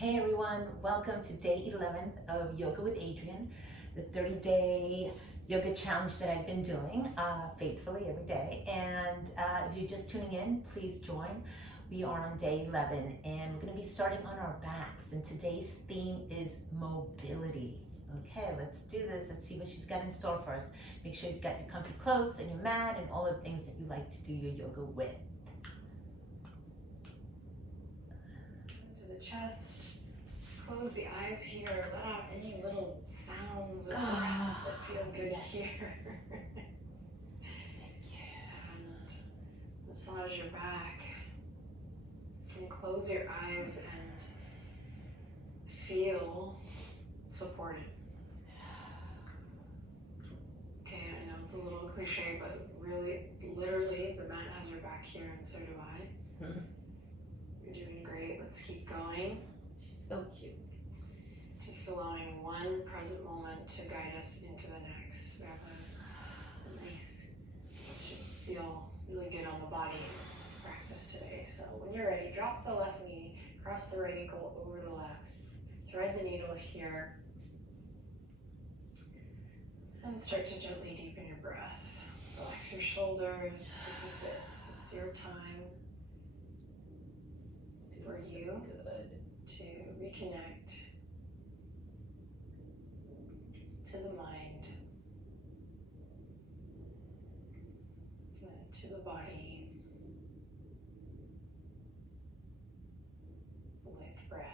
Hey everyone, welcome to day 11 of Yoga with Adriene, the 30-day yoga challenge that I've been doing faithfully every day. And if you're just tuning in, please join. We are on day 11 and we're going to be starting on our backs. And today's theme is mobility. Okay, let's do this. Let's see what she's got in store for us. Make sure you've got your comfy clothes and your mat and all the things that you like to do your yoga with. Into the chest. Close the eyes here. Let out any little sounds or breaths that feel good here. Thank you. And massage your back. And close your eyes and feel supported. Okay, I know it's a little cliche, but really, literally, the mat has your back here, and so do I. You're doing great. Let's keep going. She's so cute. Just allowing one present moment to guide us into the next. We have a nice, should feel really good on the body in this practice today. So when you're ready, drop the left knee, cross the right ankle over the left. Thread the needle here. And start to gently deepen your breath. Relax your shoulders. This is it. This is your time for you to reconnect to the mind, to the body with breath,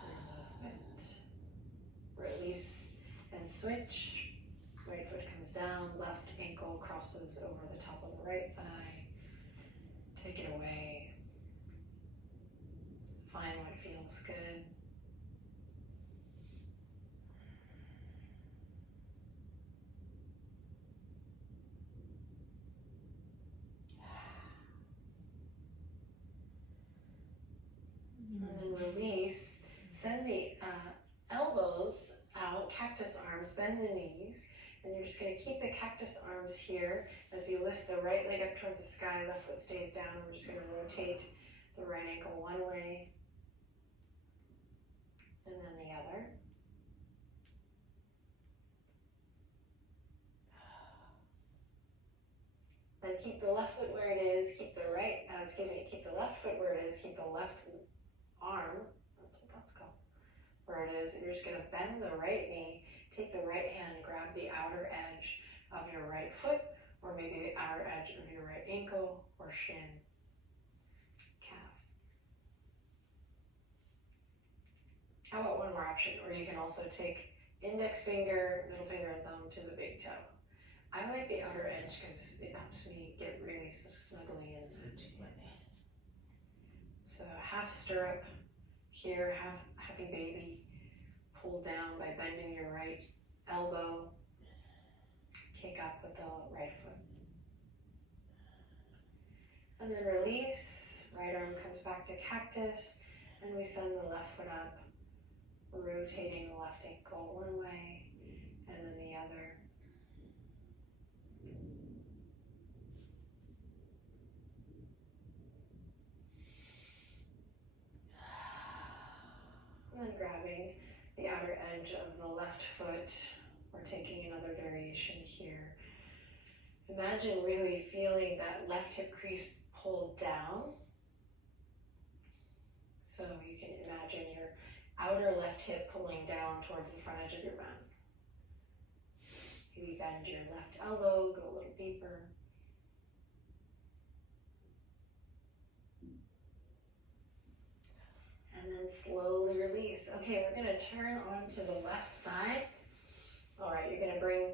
through movement. Release and switch. Right foot comes down, left ankle crosses over the top of the right thigh. Take it away. Find what feels good. And then release. Send the elbows out, cactus arms, bend the knees. And you're just going to keep the cactus arms here as you lift the right leg up towards the sky, left foot stays down. We're just going to rotate the right ankle one way and then the other. Then keep the left foot where it is, keep the keep the left foot where it is, keep the left arm, that's what that's called, where it is. And you're just going to bend the right knee, take the right hand, grab the outer edge of your right foot, or maybe the outer edge of your right ankle or shin, calf. How about one more option? Or you can also take index finger, middle finger, and thumb to the big toe. I like the outer edge because it helps me get really snuggly in. So half stirrup here, half happy baby. Pull down by bending your right elbow. Kick up with the right foot. And then release. Right arm comes back to cactus. And we send the left foot up, rotating the left ankle one way and then the other. And then grabbing the outer edge of the left foot, we're taking another variation here. Imagine really feeling that left hip crease pulled down. So you can imagine your outer left hip pulling down towards the front edge of your mat. Maybe bend your left elbow, go a little deeper. And then slowly release. Okay, we're gonna turn onto the left side. All right, you're gonna bring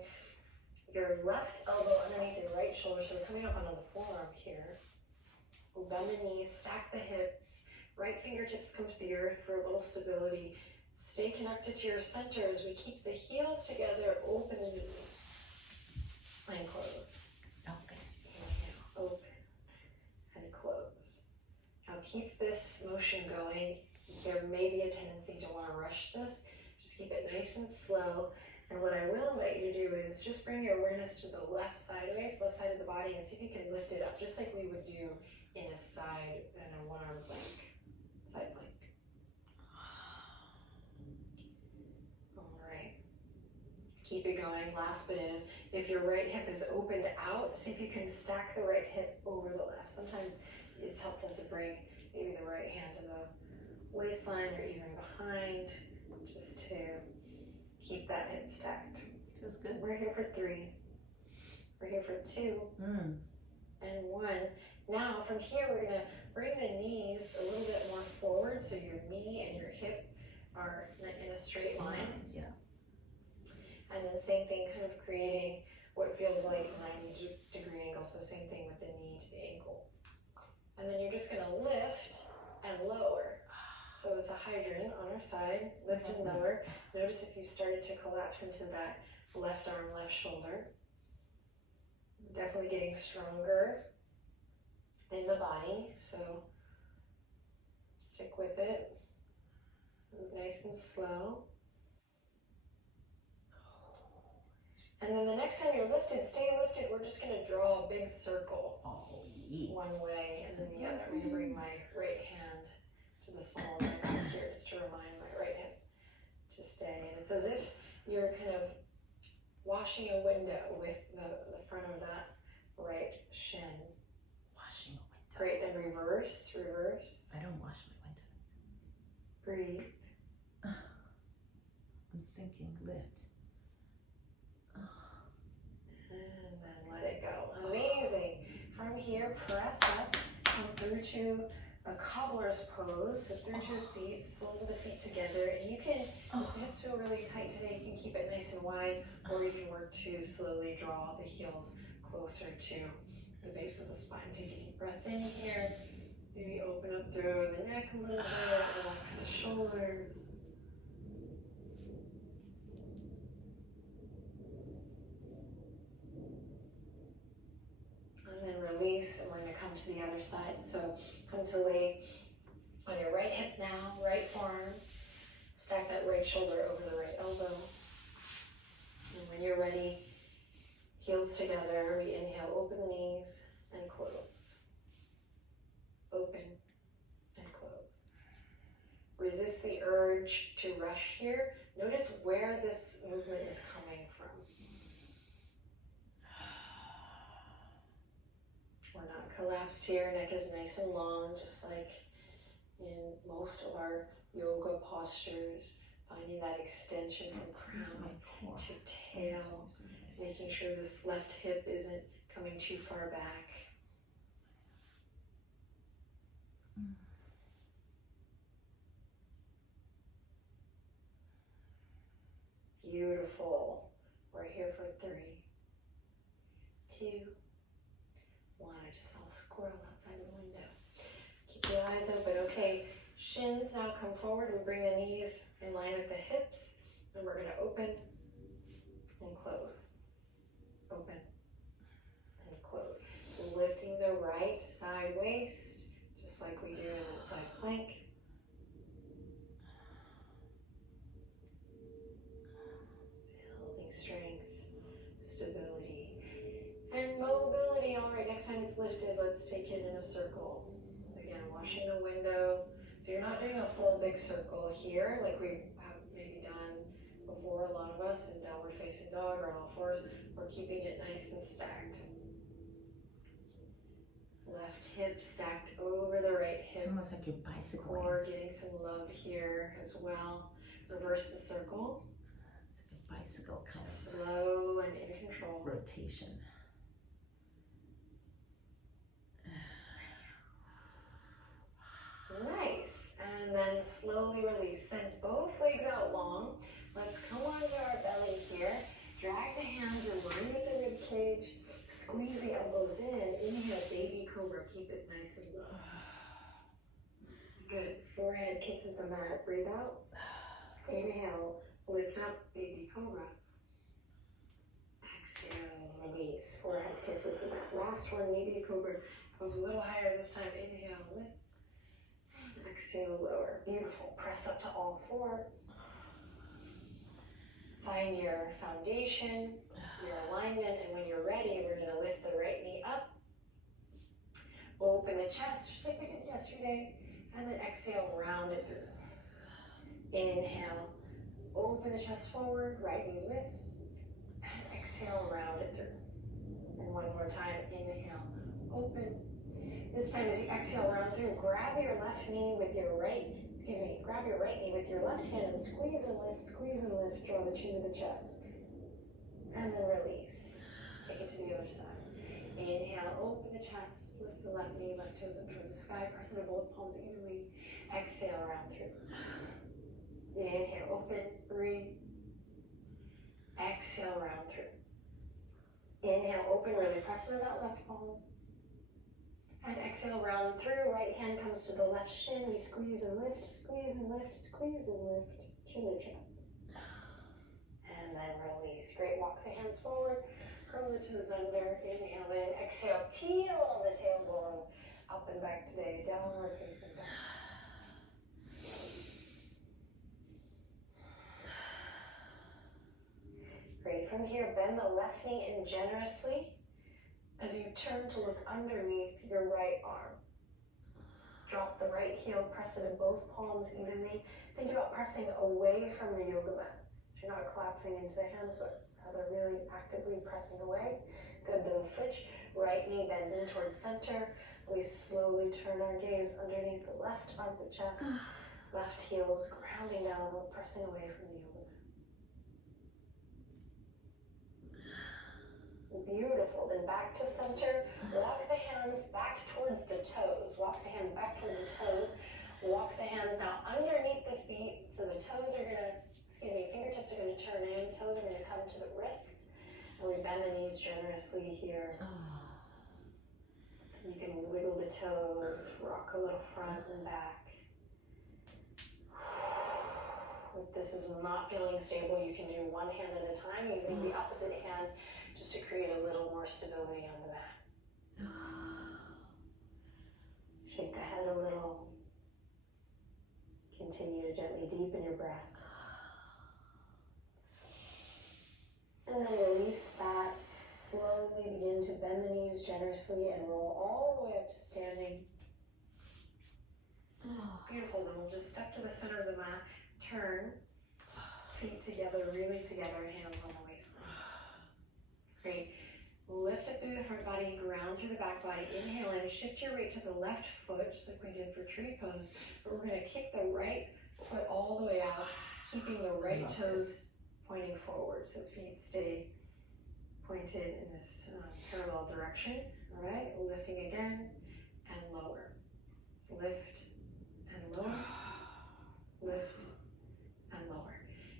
your left elbow underneath your right shoulder, so we're coming up onto the forearm here. We'll bend the knees, stack the hips, right fingertips come to the earth for a little stability. Stay connected to your center as we keep the heels together, open the knees, and close. Open and close. Now keep this motion going. There may be a tendency to want to rush this. Just keep it nice and slow. And what I will invite you to do is just bring your awareness to the left sideways, left side of the body, and see if you can lift it up, just like we would do in a side and a one-arm plank. keep it going. Last bit is, if your right hip is opened out, see if you can stack the right hip over the left. Sometimes it's helpful to bring maybe the right hand to the waistline or even behind, just to keep that hip stacked. Feels good. We're here for 3. We're here for 2. And 1. Now from here, we're gonna bring the knees a little bit more forward so your knee and your hip are in a straight line. Yeah. And then same thing, kind of creating what feels like a 90-degree angle. So same thing with the knee to the ankle. And then you're just gonna lift and lower. So it's a hydrant on our side, lift and lower. Notice if you started to collapse into that left arm, left shoulder. Definitely getting stronger in the body, so stick with it. Move nice and slow. And then the next time you're lifted, stay lifted. We're just going to draw a big circle. One way and then the other. I'm going to bring my right hand to the small of my back here just to remind my right hip to stay. And it's as if you're kind of washing a window with the front of that right shin. Washing a window. Great, then reverse. I don't wash my windows. Breathe. I'm sinking. Lift. And then let it go. Amazing. From here, press up, come through to a cobbler's pose. So through to a seat, soles of the feet together. And you can, if the hips feel really tight today, you can keep it nice and wide, or you can work to slowly draw the heels closer to the base of the spine. Take a deep breath in here. Maybe open up through the neck a little bit, relax the shoulders. And then release, and we're going to come to the other side. So come to lay on your right hip now, right forearm. Stack that right shoulder over the right elbow. And when you're ready, heels together, we inhale, open the knees and close. Open and close. Resist the urge to rush here. Notice where this movement is coming from. We're not collapsed here. Neck is nice and long, just like in most of our yoga postures. Finding that extension from crown to tail. Making sure this left hip isn't coming too far back. Beautiful. We're here for 3, 2, 1. I just saw a squirrel outside of the window. Keep your eyes open. Okay, shins now come forward. We bring the knees in line with the hips, and we're going to open and close. Open and close. Lifting the right side waist, just like we do in that side plank. Building strength, stability, and mobility. All right, next time it's lifted, let's take it in a circle. Again, washing the window. So you're not doing a full big circle here, like we have maybe done before, a lot of us, in downward facing dog or on all fours. We're keeping it nice and stacked. Left hip stacked over the right hip. It's almost like you're bicycling. Core getting some love here as well. Reverse the circle. It's like a bicycle kind of slow and in control. Rotation. Nice. And then slowly release. Send both legs out long. Let's come onto our belly here. Drag the hands in line with the rib cage. Squeeze the elbows in. Inhale, baby cobra. Keep it nice and low. Good. Forehead kisses the mat. Breathe out. Inhale. Lift up, baby cobra. Exhale, release. Forehead kisses the mat. Last one, baby cobra. Goes a little higher this time. Inhale, lift. Exhale, lower. Beautiful. Press up to all fours. Find your foundation, your alignment, and when you're ready, we're going to lift the right knee up. Open the chest, just like we did yesterday, and then exhale, round it through. Inhale, open the chest forward, right knee lifts. exhale, round it through. And one more time, inhale, open. This time as you exhale, round through, grab your right knee with your right hand and squeeze and lift, draw the chin to the chest. And then release. Take it to the other side. Inhale, open the chest, lift the left knee, left toes up towards the sky, press into both palms evenly. Exhale, round through. Inhale, open, breathe. Exhale, round through. Inhale, open, really press into that left palm. And exhale, round through. Right hand comes to the left shin. We squeeze and lift, chin to chest. And then release. Great, walk the hands forward, curl the toes under. Inhale in, exhale, peel on the tailbone. Up and back today, downward facing dog. Great, from here, bend the left knee in generously as you turn to look underneath your right arm. Drop the right heel, press into both palms evenly. Think about pressing away from the yoga mat. So you're not collapsing into the hands, but rather really actively pressing away. Good, then switch. Right knee bends in towards center. We slowly turn our gaze underneath the left armpit chest. Left heels grounding down, we're pressing away from the yoga mat. Beautiful, then back to center. Walk the hands back towards the toes. Walk the hands back towards the toes. Walk the hands now underneath the feet. So the toes are gonna, fingertips are gonna turn in, toes are gonna come to the wrists. And we bend the knees generously here. You can wiggle the toes, rock a little front and back. If this is not feeling stable, you can do one hand at a time using the opposite hand just to create a little more stability on the mat. Shake the head a little. Continue to gently deepen your breath. And then release that. Slowly begin to bend the knees generously and roll all the way up to standing. Beautiful, then we'll just step to the center of the mat, turn, feet together, really together, hands on the waistline. Great. Lift up through the front body, ground through the back body. Inhale in, shift your weight to the left foot, just like we did for tree pose. But we're going to kick the right foot all the way out, keeping the right toes pointing forward. So feet stay pointed in this parallel direction. All right, lifting again and lower. Lift and lower. Lift and lower.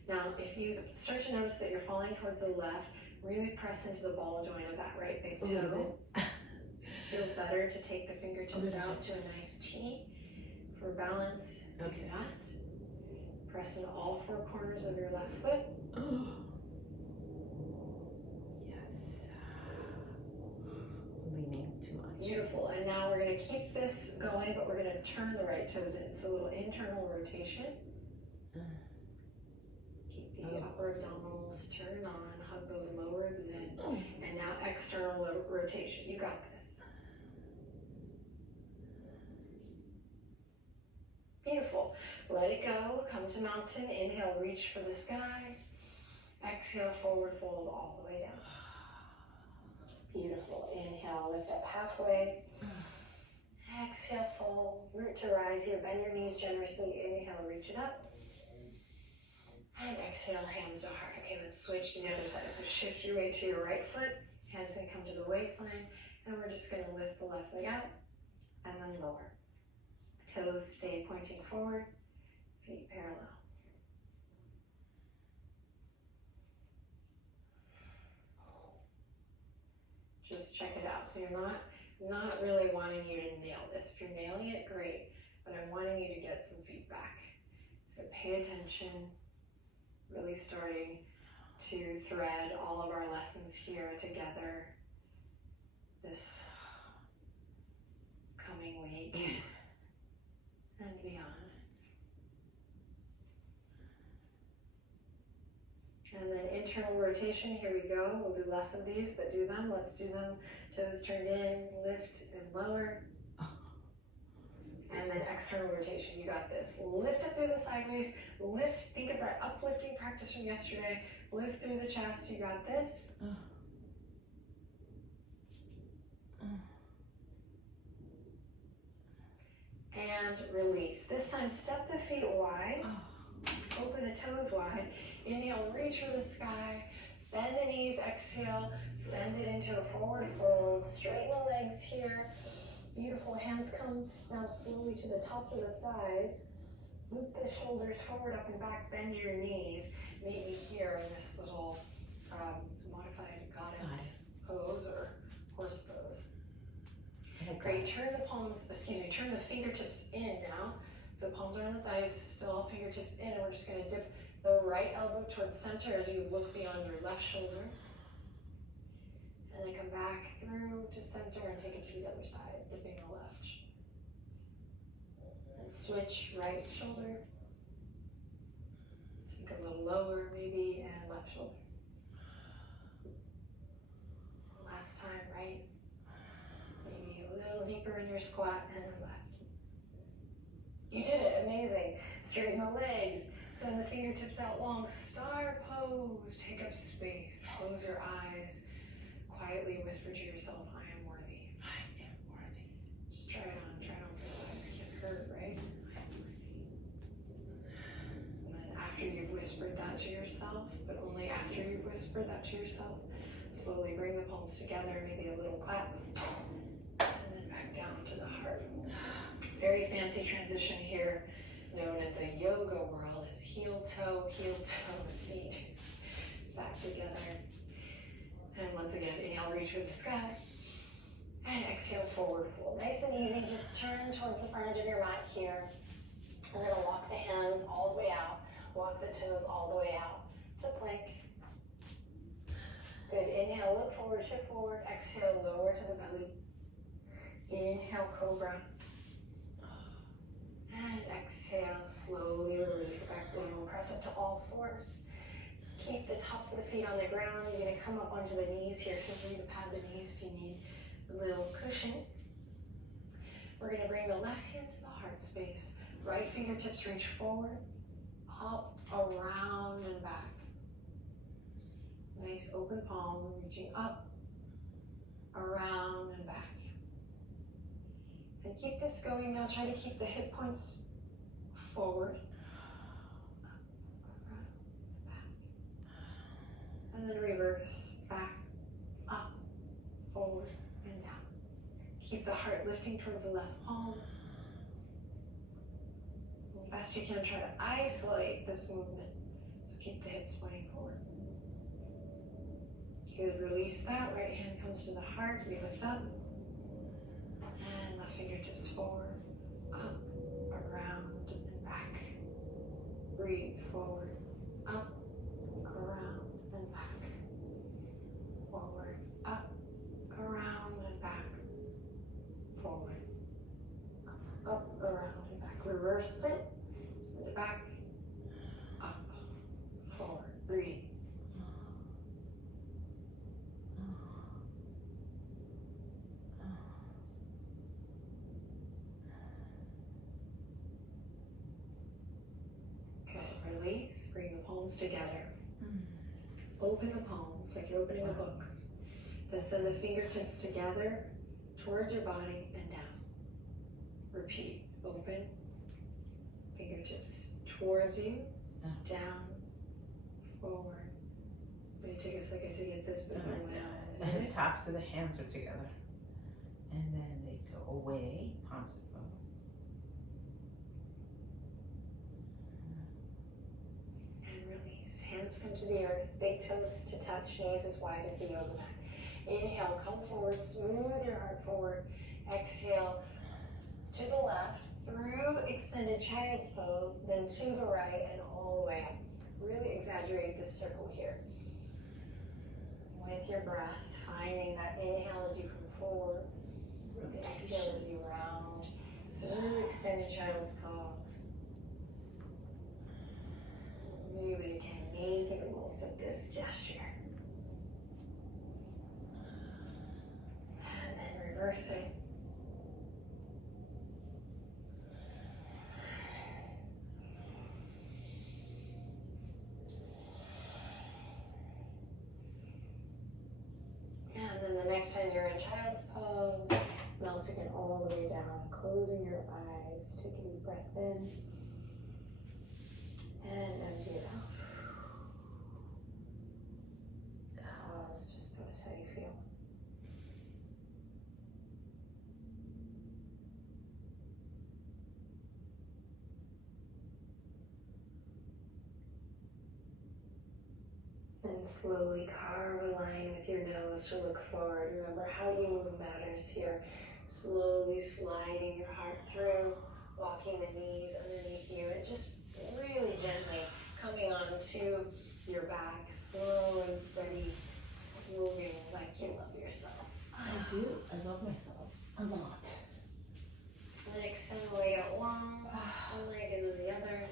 Now, if you start to notice that you're falling towards the left, really press into the ball joint of that right big toe. Feels better to take the fingertips out to a nice T for balance. Okay. Do that. Press into all four corners of your left foot. Yes. Leaning too much. Beautiful. And now we're going to keep this going, but we're going to turn the right toes in. So a little internal rotation. Keep the upper abdominals turned on. Hug those low ribs in. And now external rotation. You got this. Beautiful. Let it go. Come to mountain. Inhale, reach for the sky. Exhale, forward fold all the way down. Beautiful. Inhale, lift up halfway. Exhale, fold. Root to rise here. Bend your knees generously. Inhale, reach it up. And exhale, hands to heart. Okay, let's switch to the other side. So shift your weight to your right foot. Hands gonna come to the waistline. And we're just gonna lift the left leg out. And then lower. Toes stay pointing forward. Feet parallel. Just check it out. So you're not really wanting you to nail this. If you're nailing it, great. But I'm wanting you to get some feedback. So pay attention. Really starting to thread all of our lessons here together this coming week and beyond. And then internal rotation, here we go. We'll do less of these, but do them. Let's do them. Toes turned in, lift and lower. And then external rotation, you got this. Lift up through the sideways, lift, think of that uplifting practice from yesterday. Lift through the chest, you got this. And release. This time, step the feet wide, open the toes wide. Inhale, reach for the sky. Bend the knees, exhale, send it into a forward fold. Straighten the legs here. Beautiful, hands come now slowly to the tops of the thighs. Loop the shoulders forward, up and back, bend your knees. Meet me here in this little modified goddess pose or horse pose. Great, turn the fingertips in now. So palms are on the thighs, still fingertips in, and we're just gonna dip the right elbow towards center as you look beyond your left shoulder. And then come back through to center and take it to the other side, dipping the left. And switch right shoulder. Sink a little lower maybe, and left shoulder. Last time, right. Maybe a little deeper in your squat and then left. You did it, amazing. Straighten the legs, send the fingertips out long. Star pose, take up space, close your eyes. Quietly whisper to yourself, I am worthy. I am worthy. Just try it on for size. It can't hurt, right? I am worthy. And then after you've whispered that to yourself, but only after you've whispered that to yourself, slowly bring the palms together, maybe a little clap, and then back down to the heart. Very fancy transition here, known in the yoga world as heel toe, feet back together. And once again, inhale, reach for the sky. And exhale, forward fold. Nice and easy, just turn towards the front edge of your mat here. We're gonna walk the hands all the way out, walk the toes all the way out to plank. Good, inhale, look forward, shift forward. Exhale, lower to the belly. Inhale, cobra. And exhale, slowly release back down. Press up to all fours. Keep the tops of the feet on the ground. You're going to come up onto the knees here. Feel free to pad the knees if you need a little cushion. We're going to bring the left hand to the heart space. Right fingertips reach forward, up, around, and back. Nice open palm, reaching up, around, and back. And keep this going now. Try to keep the hip points forward. And then reverse, back, up, forward, and down. Keep the heart lifting towards the left palm. And best you can, try to isolate this movement. So keep the hips pointing forward. Good, release that. Right hand comes to the heart, we lift up. And left fingertips forward, up, around, and back. Breathe forward, up, around, and back. Forward, up, around, and back. Forward, up, around, and back. Reverse it, send it back, up, forward. Breathe. Release, bring the palms together. Open the palms like you're opening a book. Then send the fingertips together towards your body and down. Repeat, open, fingertips towards you, down, forward. May take a second to get this bit And the tops of the hands are together. And then they go away, palms to go. Hands come to the earth, big toes to touch, knees as wide as the yoga mat. Inhale, come forward, smooth your heart forward. Exhale, to the left, through extended child's pose, then to the right and all the way up. Really exaggerate this circle here. With your breath, finding that inhale as you come forward, the exhale as you round, through extended child's pose. Really can make the most of this gesture. And then reverse it. next time you're in child's pose, melting it all the way down, closing your eyes. Take a deep breath in and empty it out. Pause, just notice how you feel. And slowly carve a line with your nose to look forward. Remember, how you move matters here. Slowly sliding your heart through, walking the knees underneath you, and just really gently coming onto your back, slow and steady, moving like you love yourself. I do. I love myself a lot. And then extend the leg out long, one leg into the other.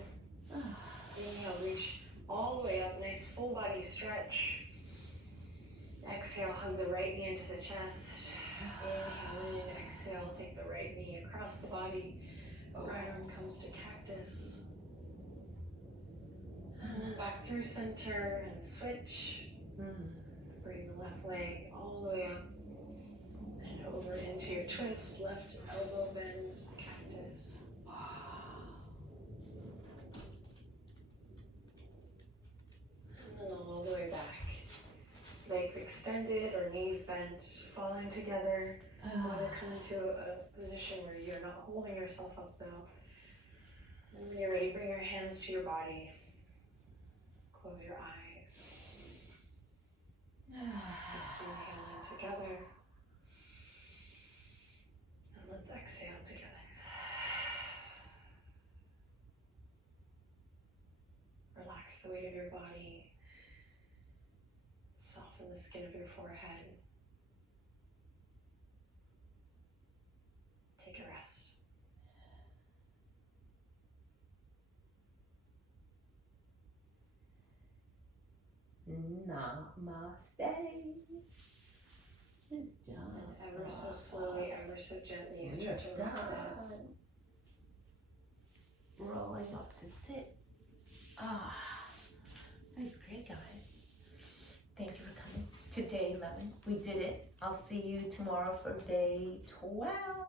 Inhale, reach all the way up, nice full body stretch. Exhale, hug the right knee into the chest. Inhale in, exhale, take the right knee across the body. Right arm comes to cactus. And then back through center and switch. Bring the left leg all the way up and over into your twist. Left elbow bend, cactus. And then all the way back. Legs extended or knees bent, falling together. Want to come into a position where you're not holding yourself up though. And when you're ready, bring your hands to your body. Close your eyes. Let's inhale in together. And let's exhale together. Relax the weight of your body. Soften the skin of your forehead. Take a rest. Namaste. It's done. And ever so slowly, ever so gently stretch around that. Rolling up to sit. That was great, guys. Thank you for coming to day 11. We did it. I'll see you tomorrow for day 12.